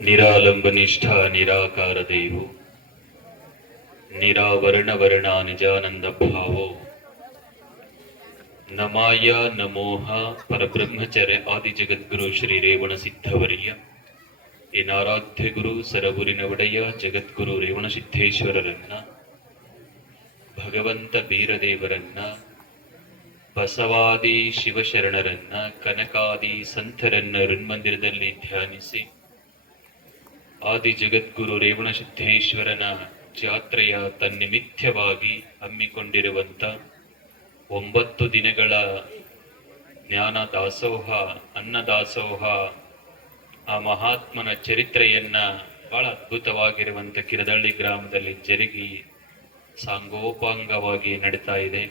ನಿರಾಲಂಬನಿಷ್ಠ ನಿರಾಕಾರ ದೇವೋ ನಿರಾವರ್ಣ ನಿಜಾನಂದ ಭಾವೋ ನಮಾಯ ನಮೋಹ ಪರಬ್ರಹ್ಮಚರ್ಯ ಆದಿ ಜಗದ್ಗುರು ಶ್ರೀ ರೇವಣ ಸಿದ್ಧವರಿಯ ಏನಾರಾಧ್ಯ ಗುರು ಸರಗುರಿನ ಒಡೆಯ ಜಗದ್ಗುರು ರೇವಣ ಸಿದ್ದೇಶ್ವರರನ್ನ, ಭಗವಂತ ಬೀರದೇವರನ್ನ, ಬಸವಾದಿ ಶಿವಶರಣರನ್ನ, ಕನಕಾದಿ ಸಂತರನ್ನ ಋನ್ಮಂದಿರದಲ್ಲಿ ಧ್ಯಾನಿಸಿ ಆದಿ ಜಗದ್ಗುರು ರೇವಣ ಸಿದ್ದೇಶ್ವರನ ಜಾತ್ರೆಯ ತನ್ನಿಮಿತ್ತವಾಗಿ ಹಮ್ಮಿಕೊಂಡಿರುವಂತ 9 ದಿನಗಳ ಜ್ಞಾನ ದಾಸೋಹ, ಅನ್ನದಾಸೋಹ, ಆ ಮಹಾತ್ಮನ ಚರಿತ್ರೆಯನ್ನ ಬಹಳ ಅದ್ಭುತವಾಗಿರುವಂತ ಕಿರದಳ್ಳಿ ಗ್ರಾಮದಲ್ಲಿ ಜರುಗಿ ಸಾಂಗೋಪಾಂಗವಾಗಿ ನಡೀತಾ ಇದೆ.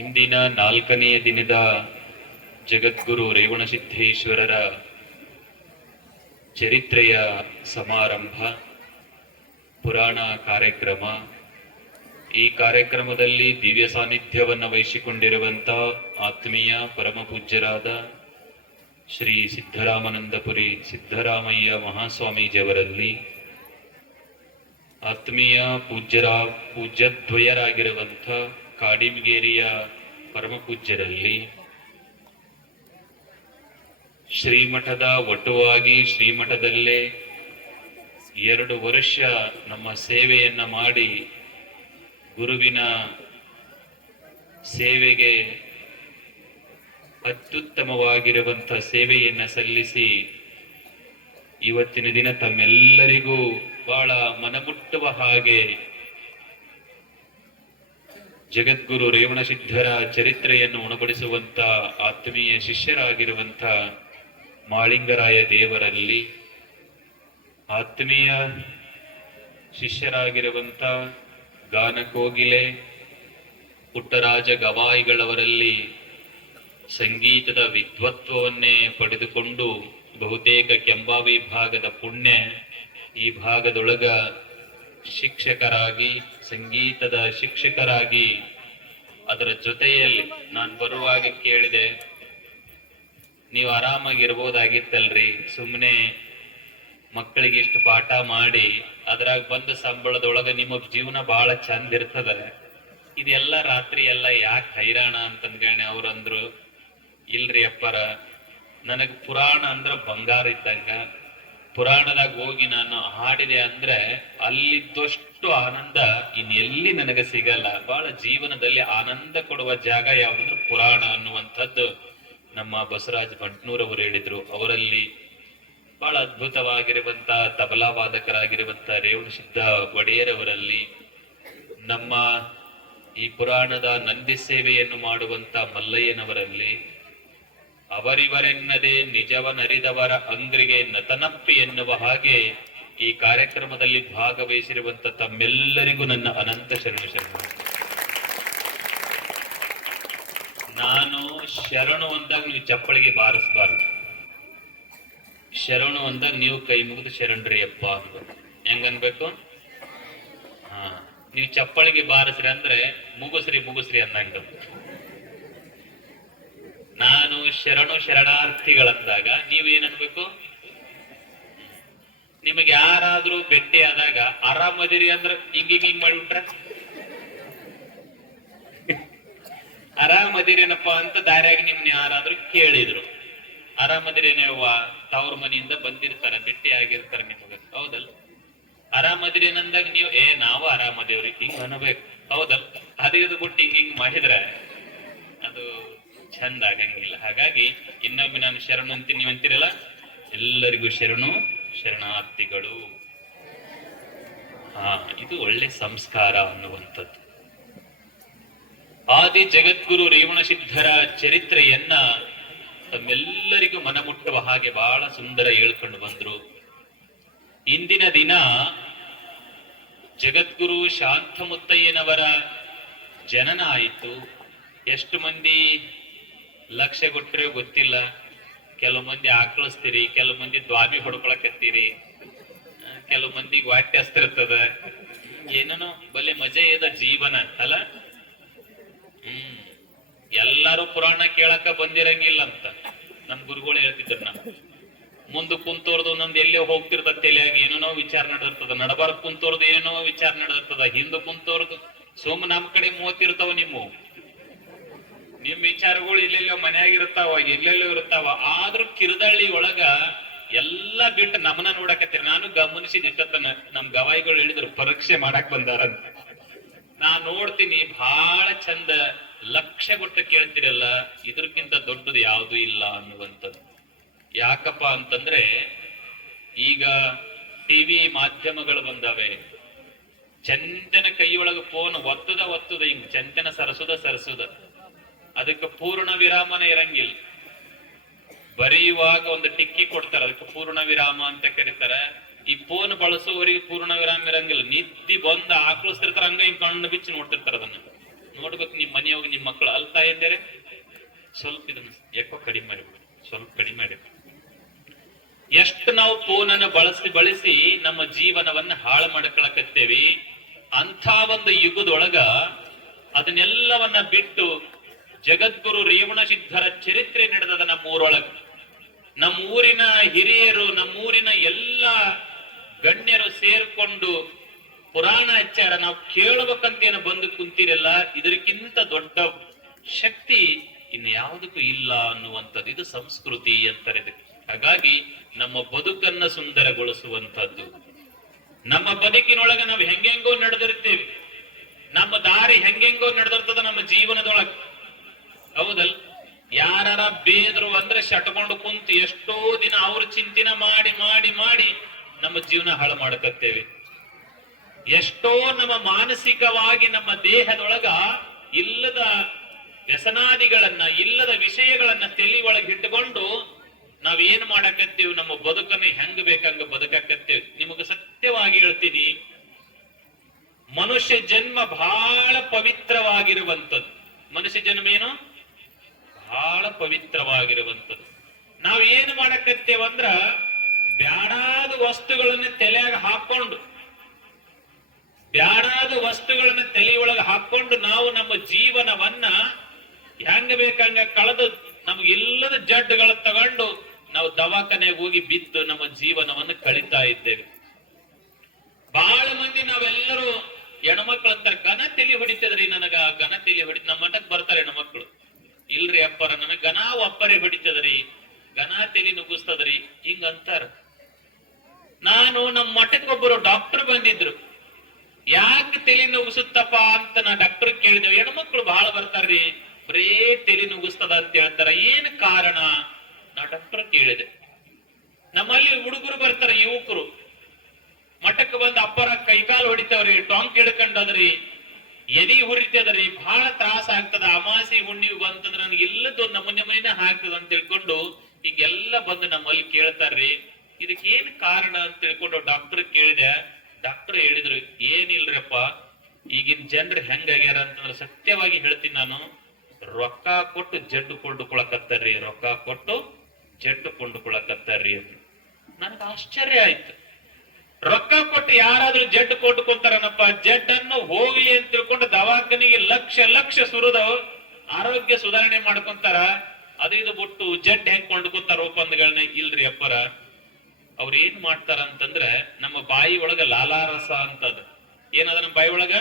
ಇಂದಿನ 4ನೆಯ ದಿನದ ಜಗದ್ಗುರು ರೇವಣ ಸಿದ್ದೇಶ್ವರರ ಚರಿತ್ರೆಯ ಸಮಾರಂಭ, ಪುರಾಣ ಕಾರ್ಯಕ್ರಮ. ಈ ಕಾರ್ಯಕ್ರಮದಲ್ಲಿ ದಿವ್ಯ ಸಾನ್ನಿಧ್ಯವನ್ನು ವಹಿಸಿಕೊಂಡಿರುವಂತ ಆತ್ಮೀಯ ಪರಮ ಪೂಜ್ಯರಾದ ಶ್ರೀ ಸಿದ್ದರಾಮಾನಂದಪುರಿ ಸಿದ್ದರಾಮಯ್ಯ ಮಹಾಸ್ವಾಮೀಜಿಯವರಲ್ಲಿ, ಆತ್ಮೀಯ ಪೂಜ್ಯದ್ವಯರಾಗಿರುವಂಥ ಕಾಡಿಮಗೇರಿಯ ಪರಮ ಪೂಜ್ಯರಲ್ಲಿ, ಶ್ರೀಮಠದ ಒಟ್ಟುವಾಗಿ ಶ್ರೀಮಠದಲ್ಲೇ 2 ವರ್ಷ ನಮ್ಮ ಸೇವೆಯನ್ನ ಮಾಡಿ ಗುರುವಿನ ಸೇವೆಗೆ ಅತ್ಯುತ್ತಮವಾಗಿರುವಂಥ ಸೇವೆಯನ್ನ ಸಲ್ಲಿಸಿ ಇವತ್ತಿನ ದಿನ ತಮ್ಮೆಲ್ಲರಿಗೂ ಬಹಳ ಮನಮುಟ್ಟುವ ಹಾಗೆ ಜಗದ್ಗುರು ರೇವಣಸಿದ್ಧರ ಚರಿತ್ರೆಯನ್ನು ಉಣಬಡಿಸುವಂತ ಆತ್ಮೀಯ ಶಿಷ್ಯರಾಗಿರುವಂಥ ಮಾಳಿಂಗರಾಯ ದೇವರಲ್ಲಿ, ಆತ್ಮೀಯ ಶಿಷ್ಯರಾಗಿರುವಂತ ಗಾನಕೋಗಿಲೆ ಪುಟ್ಟರಾಜ ಗವಾಯಿಗಳವರಲ್ಲಿ ಸಂಗೀತದ ವಿದ್ವತ್ವವನ್ನೇ ಪಡೆದುಕೊಂಡು ಬಹುತೇಕ ಕೆಂಬಾವಿ ಭಾಗದ ಪುಣ್ಯ ಈ ಭಾಗದೊಳಗ ಶಿಕ್ಷಕರಾಗಿ, ಸಂಗೀತದ ಶಿಕ್ಷಕರಾಗಿ, ಅದರ ಜೊತೆಯಲ್ಲಿ ನಾನು ಬರುವಾಗ ಕೇಳಿದೆ, ನೀವು ಆರಾಮಾಗಿರ್ಬೋದಾಗಿತ್ತಲ್ರಿ, ಸುಮ್ಮನೆ ಮಕ್ಕಳಿಗೆ ಇಷ್ಟು ಪಾಠ ಮಾಡಿ ಅದ್ರಾಗ ಬಂದ ಸಂಬಳದೊಳಗ ನಿಮ್ಮ ಜೀವನ ಬಹಳ ಚಂದ ಇರ್ತದ, ಇದೆಲ್ಲ ರಾತ್ರಿ ಎಲ್ಲ ಯಾಕೆ ಹೈರಾಣ ಅಂತಂದ್ಗಣೆ. ಅವ್ರಂದ್ರು, ಇಲ್ರಿ ಅಪ್ಪರ, ನನಗ್ ಪುರಾಣ ಅಂದ್ರ ಬಂಗಾರ ಇದ್ದಂಗ, ಪುರಾಣದಾಗ ಹೋಗಿ ನಾನು ಹಾಡಿದೆ ಅಂದ್ರೆ ಅಲ್ಲಿದ್ದಷ್ಟು ಆನಂದ ಇನ್ನೆಲ್ಲಿ ನನಗೆ ಸಿಗಲ್ಲ. ಬಹಳ ಜೀವನದಲ್ಲಿ ಆನಂದ ಕೊಡುವ ಜಾಗ ಯಾವ್ದಂದ್ರೆ ಪುರಾಣ ಅನ್ನುವಂಥದ್ದು ನಮ್ಮ ಬಸವರಾಜ್ ಬಂಟ್ನೂರವರು ಹೇಳಿದ್ರು. ಅವರಲ್ಲಿ ಬಹಳ ಅದ್ಭುತವಾಗಿರುವಂತ ತಬಲಾ ವಾದಕರಾಗಿರುವಂತ ರೇವಣಸಿದ್ಧ ಒಡೆಯರವರಲ್ಲಿ, ನಮ್ಮ ಈ ಪುರಾಣದ ನಂದಿ ಸೇವೆಯನ್ನು ಮಾಡುವಂತ ಮಲ್ಲಯ್ಯನವರಲ್ಲಿ, ಅವರಿವರೆನ್ನದೆ ನಿಜವನರಿದವರ ಅಂಗ್ರಿಗೆ ನತನಪ್ಪಿ ಎನ್ನುವ ಹಾಗೆ ಈ ಕಾರ್ಯಕ್ರಮದಲ್ಲಿ ಭಾಗವಹಿಸಿರುವಂತ ತಮ್ಮೆಲ್ಲರಿಗೂ ನನ್ನ ಅನಂತ ಶರಣ. ನಾನು ಶರಣು ಅಂದಾಗ ನೀವು ಚಪ್ಪಳಿಗೆ ಬಾರಿಸಬಾರ್ದು, ಶರಣು ಅಂದಾಗ ನೀವು ಕೈ ಮುಗಿದು ಶರಣ್ರಿ ಅಪ್ಪ ಅನ್ಬೇಕು. ಹೆಂಗನ್ಬೇಕು? ನೀವು ಚಪ್ಪಳಿಗೆ ಬಾರಿಸ್ರಿ ಅಂದ್ರೆ ಮುಗುಸ್ರಿ ಅಂದಂಗ. ನಾನು ಶರಣಾರ್ಥಿಗಳಂದಾಗ ನೀವೇನನ್ಬೇಕು? ನಿಮಗೆ ಯಾರಾದ್ರೂ ಭೇಟಿ ಆದಾಗ ಆರಾಮದಿರಿ ಅಂದ್ರ ಹಿಂಗ್ ಮಾಡಿಬಿಟ್ರ ಆರಾಮದಿರೇನಪ್ಪ ಅಂತ ದಾರಿಯಾಗಿ ನಿಮ್ನ ಯಾರಾದ್ರೂ ಕೇಳಿದ್ರು, ಆರಾಮದಿರೇನೇವ್ವ, ತವ್ರ ಮನೆಯಿಂದ ಬಂದಿರ್ತಾರ, ಭೇಟಿ ಆಗಿರ್ತಾರ ನಿಮಗ, ಹೌದಲ್? ಆರಾಮದಿರೇನಂದಾಗ ನೀವು ನಾವು ಆರಾಮದೇವ್ರಿ ಹಿಂಗ್ ಅನ್ಬೇಕು, ಹೌದಲ್? ಅದು ಬಿಟ್ಟು ಹಿಂಗ್ ಮಾಡಿದ್ರೆ ಅದು ಚಂದ ಆಗಂಗಿಲ್ಲ. ಹಾಗಾಗಿ ಇನ್ನೊಮ್ಮೆ ನಾನು ಶರಣು ಅಂತೀನಿ, ನೀವಂತೀರಲ್ಲ, ಎಲ್ಲರಿಗೂ ಶರಣಾರ್ಥಿಗಳು. ಇದು ಒಳ್ಳೆ ಸಂಸ್ಕಾರ ಅನ್ನುವಂಥದ್ದು. ಆದಿ ಜಗದ್ಗುರು ರೇವಣಸಿದ್ಧರ ಚರಿತ್ರೆಯನ್ನ ತಮ್ಮೆಲ್ಲರಿಗೂ ಮನಮುಟ್ಟುವ ಹಾಗೆ ಬಹಳ ಸುಂದರ ಹೇಳ್ಕೊಂಡು ಬಂದ್ರು. ಇಂದಿನ ದಿನ ಜಗದ್ಗುರು ಶಾಂತಮುತ್ತಯ್ಯನವರ ಜನನ ಆಯಿತು. ಎಷ್ಟು ಮಂದಿ ಲಕ್ಷ್ಯ ಕೊಟ್ಟರೆ ಗೊತ್ತಿಲ್ಲ. ಕೆಲವು ಮಂದಿ ಆಕಳಿಸ್ತೀರಿ, ಕೆಲವು ಮಂದಿ ದ್ವಾಮಿ ಹೊಡ್ಕೊಳಕತ್ತೀರಿ, ಕೆಲವು ಮಂದಿಗೆ ವಾಟ್ಯ ಹಸ್ತಿರ್ತದ, ಏನೋ ಬಲೆ ಮಜೆ ಇದ ಜೀವನ ಅಲ್ಲ. ಎಲ್ಲಾರು ಪುರಾಣ ಕೇಳಕ ಬಂದಿರಂಗಿಲ್ಲ ಅಂತ ನಮ್ ಗುರುಗಳು ಹೇಳ್ತಿದ್ರು. ಮುಂದೆ ಕುಂತೋರ್ದು ಒಂದೊಂದು ಎಲ್ಲೇ ಹೋಗ್ತಿರ್ತದ ತಲೆಯಾಗಿ ಏನೇನೋ ವಿಚಾರ ನಡೆದಿರ್ತದ, ನಡಬಾರ್ದು ಕುಂತೋರ್ದು ಏನೇನೋ ವಿಚಾರ ನಡೆದಿರ್ತದ, ಹಿಂದೆ ಕುಂತೋರ್ದು ಸೋಮ ನಮ್ ಕಡೆ ಮೂವತ್ತಿರ್ತಾವ. ನಿಮ್ ವಿಚಾರಗಳು ಎಲ್ಲೆಲ್ಲೋ ಮನ್ಯಾಗಿರ್ತಾವ, ಎಲ್ಲೆಲ್ಲೋ ಇರ್ತಾವ. ಆದ್ರೂ ಕಿರದಳ್ಳಿ ಒಳಗ ಎಲ್ಲಾ ಬಿಟ್ಟು ನಮನ ನೋಡಕತ್ತೀರಿ. ನಾನು ಗಮನಿಸಿದ ಇಷ್ಟತನ ನಮ್ ಗವಾಯಿಗಳು ಹೇಳಿದ್ರು ಪರೀಕ್ಷೆ ಮಾಡಾಕ್ ಬಂದಾರಂತ. ನಾ ನೋಡ್ತೀನಿ ಬಹಳ ಚಂದ ಲಕ್ಷ್ಯ ಕೊಟ್ಟು ಕೇಳ್ತಿರಲ್ಲ, ಇದ್ರಕ್ಕಿಂತ ದೊಡ್ಡದು ಯಾವುದು ಇಲ್ಲ ಅನ್ನುವಂಥದ್ದು. ಯಾಕಪ್ಪ ಅಂತಂದ್ರೆ ಈಗ ಟಿವಿ ಮಾಧ್ಯಮಗಳು ಬಂದಾವೆ. ಚಂದನ ಕೈಯೊಳಗ ಫೋನ್ ಒತ್ತದ ಹಿಂಗ್ ಚಂದನ ಸರಸುದ ಅದಕ್ಕೆ ಪೂರ್ಣ ವಿರಾಮನ ಇರಂಗಿಲ್ಲ. ಬರೆಯುವಾಗ ಒಂದು ಟಿಕ್ಕಿ ಕೊಡ್ತಾರ, ಅದಕ್ಕೆ ಪೂರ್ಣ ವಿರಾಮ ಅಂತ ಕರೀತಾರ. ಈ ಫೋನ್ ಬಳಸುವವರಿಗೆ ಪೂರ್ಣ ವಿರಾಮ ಇರಂಗಿಲ್ಲ. ನಿದ್ದಿ ಬಂದ ಆಕ್ಳಿಸ್ತಿರ್ತಾರ, ಹಂಗ ಹಿಂಗ್ ಕಣ್ಣು ಬಿಚ್ಚಿ ನೋಡ್ತಿರ್ತಾರ. ಅದನ್ನ ನೋಡ್ಬೇಕು. ನಿಮ್ ಮನೆಯೋಗಿ ನಿಮ್ ಮಕ್ಕಳು ಅಲ್ತಾ ಎಂದರೆ ಸ್ವಲ್ಪ ಇದನ್ನ ಯಾಕೋ ಕಡಿಮೆ ಮಾಡಿಬಿಡಿ, ಸ್ವಲ್ಪ ಕಡಿಮೆ ಮಾಡಿಬಿಡಿ. ಎಷ್ಟು ನಾವು ಫೋನನ್ನ ಬಳಸಿ ನಮ್ಮ ಜೀವನವನ್ನ ಹಾಳು ಮಾಡ್ಕೊಳಕತ್ತೇವಿ. ಅಂಥ ಒಂದು ಯುಗದೊಳಗ ಅದನ್ನೆಲ್ಲವನ್ನ ಬಿಟ್ಟು ಜಗದ್ಗುರು ರೇವಣ ಸಿದ್ಧರ ಚರಿತ್ರೆ ನಡೆದದ ನಮ್ಮೂರೊಳಗ. ನಮ್ಮೂರಿನ ಹಿರಿಯರು, ನಮ್ಮೂರಿನ ಎಲ್ಲ ಗಣ್ಯರು ಸೇರ್ಕೊಂಡು ಪುರಾಣ ಹಚ್ಚಾರ. ನಾವು ಕೇಳಬೇಕಂತೇನು ಬಂದು ಕುಂತಿರಲ್ಲ, ಇದಕ್ಕಿಂತ ದೊಡ್ಡ ಶಕ್ತಿ ಇನ್ನು ಯಾವುದಕ್ಕೂ ಇಲ್ಲ ಅನ್ನುವಂಥದ್ದು. ಇದು ಸಂಸ್ಕೃತಿ ಅಂತಾರೆ ಇದಕ್ಕೆ. ಹಾಗಾಗಿ ನಮ್ಮ ಬದುಕನ್ನ ಸುಂದರಗೊಳಿಸುವಂಥದ್ದು. ನಮ್ಮ ಬದುಕಿನೊಳಗ ನಾವು ಹೆಂಗೆಂಗೋ ನಡೆದಿರ್ತೇವೆ, ನಮ್ಮ ದಾರಿ ಹೆಂಗೆಂಗೋ ನಡೆದಿರ್ತದ ನಮ್ಮ ಜೀವನದೊಳಗ. ಹೌದಲ್? ಯಾರ ಬೇದ್ರು ಅಂದ್ರೆ ಶಟ್ಕೊಂಡು ಕುಂತು ಎಷ್ಟೋ ದಿನ ಅವ್ರ ಚಿಂತನ ಮಾಡಿ ಮಾಡಿ ಮಾಡಿ ನಮ್ಮ ಜೀವನ ಹಾಳು ಮಾಡಕತ್ತೇವೆ. ಎಷ್ಟೋ ನಮ್ಮ ಮಾನಸಿಕವಾಗಿ ನಮ್ಮ ದೇಹದೊಳಗ ಇಲ್ಲದ ವ್ಯಸನಾದಿಗಳನ್ನ, ಇಲ್ಲದ ವಿಷಯಗಳನ್ನ ತಲೆ ಒಳಗೆ ಇಟ್ಟುಕೊಂಡು ನಾವೇನ್ ಮಾಡಕತ್ತೇವೆ, ನಮ್ಮ ಬದುಕನ್ನ ಹೆಂಗ ಬೇಕಂಗ ಬದುಕಕತ್ತೇವೆ. ನಿಮಗೆ ಸತ್ಯವಾಗಿ ಹೇಳ್ತೀನಿ, ಮನುಷ್ಯ ಜನ್ಮ ಬಹಳ ಪವಿತ್ರವಾಗಿರುವಂಥದ್ದು. ಮನುಷ್ಯ ಜನ್ಮ ಏನು ಬಹಳ ಪವಿತ್ರವಾಗಿರುವಂಥದ್ದು. ನಾವ್ ಏನ್ ಮಾಡಕತ್ತೇವಂದ್ರ ಬ್ಯಾಡಾದ ವಸ್ತುಗಳನ್ನ ತಲೆಯಾಗ ಹಾಕೊಂಡು, ಬ್ಯಾಡಾದ ವಸ್ತುಗಳನ್ನ ತಲೆಯೊಳಗೆ ಹಾಕೊಂಡು ನಾವು ನಮ್ಮ ಜೀವನವನ್ನ ಹೆಂಗ ಬೇಕಂಗ ಕಳೆದು ನಮಗಿಲ್ಲದ ಜಡ್ಡುಗಳ ತಗೊಂಡು ನಾವು ದವಾಖಾನೆಗೆ ಹೋಗಿ ಬಿದ್ದು ನಮ್ಮ ಜೀವನವನ್ನು ಕಳೀತಾ ಇದ್ದೇವೆ. ಬಹಳ ಮಂದಿ ನಾವೆಲ್ಲರೂ ಹೆಣ್ಮಕ್ಳು ಅಂತಾರೆ, ಘನ ತಲೆ ಹೊಡಿತದ್ರಿ, ನನಗ ಘನ ತಲೆ ಹೊಡಿ. ನಮ್ಮ ಮಠಕ್ ಬರ್ತಾರೆ ಹೆಣ್ಮಕ್ಳು, ಇಲ್ರಿ ಅಪ್ಪರ ನನಗ ಘನ ಒಪ್ಪರೆ ಹೊಡಿತದ್ರಿ, ಘನ ತಲೆ ನುಗ್ಗಿಸ್ತದ್ರಿ ಹಿಂಗ ಅಂತಾರ. ನಾನು ನಮ್ಮ ಮಠಕ್ಕೊಬ್ಬರು ಡಾಕ್ಟರ್ ಬಂದಿದ್ರು. ಯಾಕೆ ತಲೆ ನುಗ್ಗಿಸುತ್ತಪ್ಪ ಅಂತ ನಾ ಡಾಕ್ಟರ್ ಕೇಳಿದೆವು. ಹೆಣ್ಮಕ್ಳು ಬಹಳ ಬರ್ತಾರ್ರಿ, ಬರೇ ತಲೆ ನುಗ್ಗಿಸ್ತದ ಅಂತ ಹೇಳ್ತಾರ, ಏನ್ ಕಾರಣ ನಾ ಡಾಕ್ಟರ್ ಕೇಳಿದೆ. ನಮ್ಮಲ್ಲಿ ಹುಡುಗರು ಬರ್ತಾರ, ಯುವಕರು ಮಠಕ್ಕೆ ಬಂದ ಅಪ್ಪರ ಕೈಕಾಲು ಹೊಡಿತಾವ್ರಿ, ಟಾಂಕ್ ಹಿಡ್ಕೊಂಡದ್ರಿ, ಎದಿ ಹುರಿತದ್ರಿ, ಬಹಳ ತ್ರಾಸ ಆಗ್ತದ. ಅಮಾಸಿ ಹುಣ್ಣಿಗೆ ಬಂತಂದ್ರ ನನ್ಗೆ ಇಲ್ಲದ ನಮೂನೆ ಮನೆನೇ ಹಾಕ್ತದ ಅಂತ ತಿಳ್ಕೊಂಡು ಹಿಂಗೆಲ್ಲ ಬಂದು ನಮ್ಮಲ್ಲಿ ಕೇಳ್ತಾರ್ರಿ. ಇದಕ್ಕೆ ಏನ್ ಕಾರಣ ಅಂತ ತಿಳ್ಕೊಂಡು ಡಾಕ್ಟರ್ ಕೇಳಿದೆ. ಡಾಕ್ಟರ್ ಹೇಳಿದ್ರು, ಏನಿಲ್ರಪ್ಪ, ಈಗಿನ ಜನರು ಹೆಂಗಾಗ್ಯಾರ ಅಂತಂದ್ರೆ ಸತ್ಯವಾಗಿ ಹೇಳ್ತೀನಿ ನಾನು, ರೊಕ್ಕ ಕೊಟ್ಟು ಜಡ್ಡು ಕೊಂಡುಕೊಳಕತ್ತಾರ್ರಿ, ರೊಕ್ಕ ಕೊಟ್ಟು ಜಡ್ಡು ಕೊಂಡುಕೊಳಕತ್ತಾರ್ರಿ ಅಂತ. ನನ್ಗೆ ಆಶ್ಚರ್ಯ ಆಯ್ತು. ರೊಕ್ಕ ಕೊಟ್ಟು ಯಾರಾದ್ರೂ ಜಡ್ಡು ಕೊಂಡುಕೊಂತಾರನಪ್ಪ, ಜಡ್ಡನ್ನು ಹೋಗ್ಲಿ ಅಂತ ತಿಳ್ಕೊಂಡು ದವಾಖಾನಿಗೆ ಲಕ್ಷ ಲಕ್ಷ ಸುರಿದ ಆರೋಗ್ಯ ಸುಧಾರಣೆ ಮಾಡ್ಕೊಂತಾರ. ಅದು ಇದು ಬಿಟ್ಟು ಜಡ್ ಹೆಂಗ್ ಕೊಂಡ್ಕೊಂತಾರ ಒಪ್ಪಂದಗಳನ್ನ ಇಲ್ರಿ ಅಪ್ಪರ. ಅವ್ರ ಏನ್ ಮಾಡ್ತಾರ ಅಂತಂದ್ರೆ, ನಮ್ಮ ಬಾಯಿ ಒಳಗ ಲಾಲಾರಸ ಅಂತದ ಏನದ, ನಮ್ಮ ಬಾಯಿ ಒಳಗ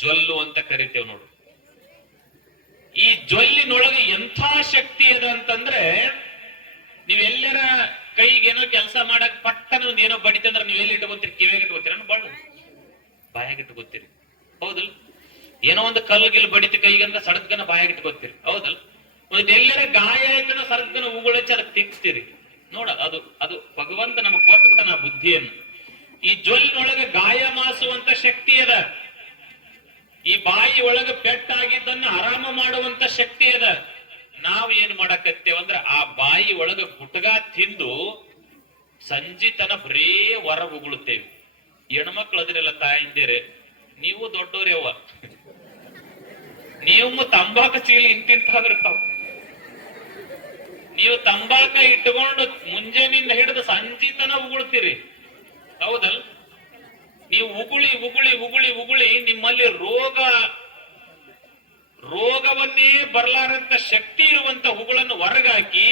ಜ್ವಲ್ಲು ಅಂತ ಕರಿತೇವ್ ನೋಡು. ಈ ಜ್ವಲ್ಲಿನೊಳಗೆ ಎಂಥ ಶಕ್ತಿ ಅದ ಅಂತಂದ್ರೆ, ನೀವೆಲ್ಲರ ಕೈಗೆ ಏನೋ ಕೆಲಸ ಮಾಡಕ್ ಪಟ್ಟನ ಒಂದ್ ಏನೋ ಬಡಿತಂದ್ರ ನೀವೆಲ್ಲಿ ಇಟ್ಕೋತೀರಿ? ಕಿವಿಯಾಗ ಇಟ್ಕೋತೀರ, ಬಳ್ಳ ಬಾಯಾಗ ಇಟ್ಕೋತೀರಿ, ಹೌದಲ್? ಏನೋ ಒಂದು ಕಲ್ಲು ಗಿಲ್ ಬಡಿತ ಕೈಗಂತ ಸಡದ್ಗನ ಬಾಯಾಗ ಇಟ್ಕೋತೀರಿ, ಹೌದಲ್? ಒಂದು ಎಲ್ಲರ ಗಾಯ ಆಯ್ತನ ಸಡದ್ಗನ ಉಗುಳಚ್ಚಿ ಅದಕ್ಕೆ ತಿಕ್ಸ್ತೀರಿ. ನೋಡ, ಅದು ಅದು ಭಗವಂತ ನಮಗ್ ಕೊಟ್ಬಿಟ್ಟ ನಾ ಬುದ್ಧಿಯನ್ನು. ಈ ಜ್ವಲ್ಲಿನೊಳಗೆ ಗಾಯ ಮಾಸುವಂತ ಶಕ್ತಿ ಅದ. ಈ ಬಾಯಿ ಒಳಗ ಪೆಟ್ಟಾಗಿದ್ದನ್ನ ಆರಾಮ ಮಾಡುವಂತ ಶಕ್ತಿ ಅದ. ನಾವ್ ಏನ್ ಮಾಡಕತ್ತೇವಂದ್ರ ಆ ಬಾಯಿ ಒಳಗ ಗುಟ್ಗ ತಿಂದು ಸಂಜಿತನ ಬರೇ ಹೊರ ಉಗುಳುತ್ತೇವೆ. ಹೆಣ್ಮಕ್ಳು ಅದ್ರೆಲ್ಲ ತಾಯಿಂದೇರೆ, ನೀವು ದೊಡ್ಡೋರೇವ, ನೀವು ತಂಬಾಕ ಚೀಲಿ ಇಂತಿಂತಾದಿರ್ತಾವ. ನೀವು ತಂಬಾಕ ಇಟ್ಟುಕೊಂಡು ಮುಂಜಾನಿಂದ ಹಿಡಿದು ಸಂಜಿತನ ಉಗುಳ್ತೀರಿ, ಹೌದಲ್? ನೀವು ಉಗುಳಿ ಉಗುಳಿ ಉಗುಳಿ ಉಗುಳಿ ನಿಮ್ಮಲ್ಲಿ ರೋಗವನ್ನೇ ಬರಲಾರಂತ ಶಕ್ತಿ ಇರುವಂತ ಉಗುಳನ್ನು ಹೊರಗಾಕಿ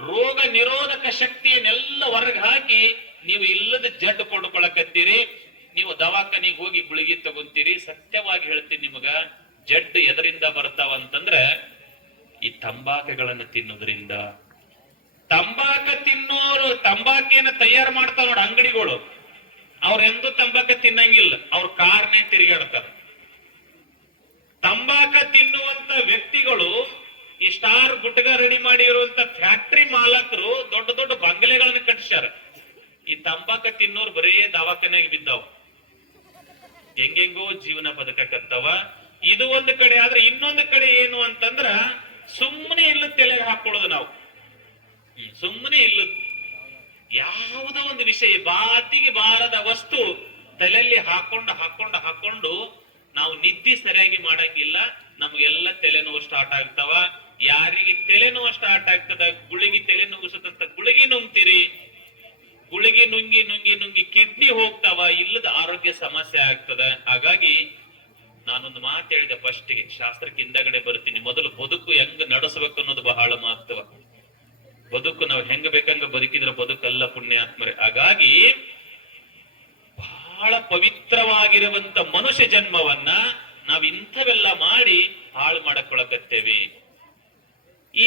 ರೋಗ ನಿರೋಧಕ ಶಕ್ತಿಯನ್ನೆಲ್ಲ ಹೊರಗೆ ಹಾಕಿ ನೀವು ಇಲ್ಲದ ಜಡ್ ಕೊಂಡ್ಕೊಳಕತ್ತೀರಿ. ನೀವು ದವಾಖಾನಿಗೆ ಹೋಗಿ ಗುಳಿಗೆ ತಗೊಂತೀರಿ. ಸತ್ಯವಾಗಿ ಹೇಳ್ತೀನಿ ನಿಮಗ, ಜಡ್ ಎದರಿಂದ ಬರ್ತಾವಂತಂದ್ರ ಈ ತಂಬಾಕುಗಳನ್ನ ತಿನ್ನೋದ್ರಿಂದ. ತಂಬಾಕ ತಿನ್ನೋರು ತಂಬಾಕಿನ ತಯಾರು ಮಾಡ್ತಾವ ನೋಡ ಅಂಗಡಿಗಳು, ಅವ್ರೆಂದು ತಂಬಾಕ ತಿನ್ನಂಗಿಲ್ಲ, ಅವ್ರ ಕಾರ್ನೇ ತಿರುಗಾಡ್ತಾರ. ತಂಬಾಕ ತಿನ್ನುವಂತ ವ್ಯಕ್ತಿಗಳು ಈ ಸ್ಟಾರ್ ಗುಟ್ಗ ರೆಡಿ ಮಾಡಿ ಇರುವಂತ ಫ್ಯಾಕ್ಟರಿ ಮಾಲಕರು ದೊಡ್ಡ ದೊಡ್ಡ ಬಂಗಲೆಗಳನ್ನ ಕಟ್ಟಿಸ್ಯಾರ. ಈ ತಂಬಾಕ ತಿನ್ನೋರು ಬರೇ ದವಾಖಾನೆಗೆ ಬಿದ್ದಾವ, ಹೆಂಗೆಂಗೋ ಜೀವನ ಬದುಕಕತ್ತವ. ಇದು ಒಂದು ಕಡೆ ಆದ್ರೆ, ಇನ್ನೊಂದು ಕಡೆ ಏನು ಅಂತಂದ್ರ ಸುಮ್ಮನೆ ಇಲ್ಲ ತಲೆಗೆ ಹಾಕೊಳ್ಳೋದು ನಾವು. ಸುಮ್ಮನೆ ಇಲ್ಲ ಯಾವುದೋ ಒಂದು ವಿಷಯ, ಬಾತಿಗೆ ಬಾರದ ವಸ್ತು ತಲೆಯಲ್ಲಿ ಹಾಕೊಂಡು ನಾವು ನಿದ್ದೆ ಸರಿಯಾಗಿ ಮಾಡಂಗಿಲ್ಲ. ನಮ್ಗೆಲ್ಲ ತಲೆನೋವು ಸ್ಟಾರ್ಟ್ ಆಗ್ತಾವ. ಯಾರಿಗೆ ತಲೆನೋವು ಸ್ಟಾರ್ಟ್ ಆಗ್ತದ, ಗುಳಿಗೆ ತಲೆ ನುಗ್ಗಿಸತಂತ ಗುಳಿಗೆ ನುಂಗ್ತೀರಿ. ಗುಳಿಗೆ ನುಂಗಿ ಕಿಡ್ನಿ ಹೋಗ್ತಾವ, ಇಲ್ಲದ ಆರೋಗ್ಯ ಸಮಸ್ಯೆ ಆಗ್ತದ. ಹಾಗಾಗಿ ನಾನೊಂದು ಮಾತು ಹೇಳಿದೆ ಫಸ್ಟಿಗೆ, ಶಾಸ್ತ್ರಕ್ಕೆ ಹಿಂದಗಡೆ ಬರ್ತೀನಿ. ಮೊದಲು ಬದುಕು ಹೆಂಗ್ ನಡೆಸಬೇಕು ಅನ್ನೋದು ಬಹಳ ಮಹತ್ವ. ಬದುಕು ನಾವು ಹೆಂಗ ಬೇಕಂಗ ಬದುಕಿದ್ರೆ ಬದುಕಲ್ಲ ಪುಣ್ಯಾತ್ಮರೆ. ಹಾಗಾಗಿ ಬಹಳ ಪವಿತ್ರವಾಗಿರುವಂತ ಮನುಷ್ಯ ಜನ್ಮವನ್ನ ನಾವ್ ಇಂಥವೆಲ್ಲ ಮಾಡಿ ಹಾಳು ಮಾಡಕೊಳಕತ್ತೇವೆ. ಈ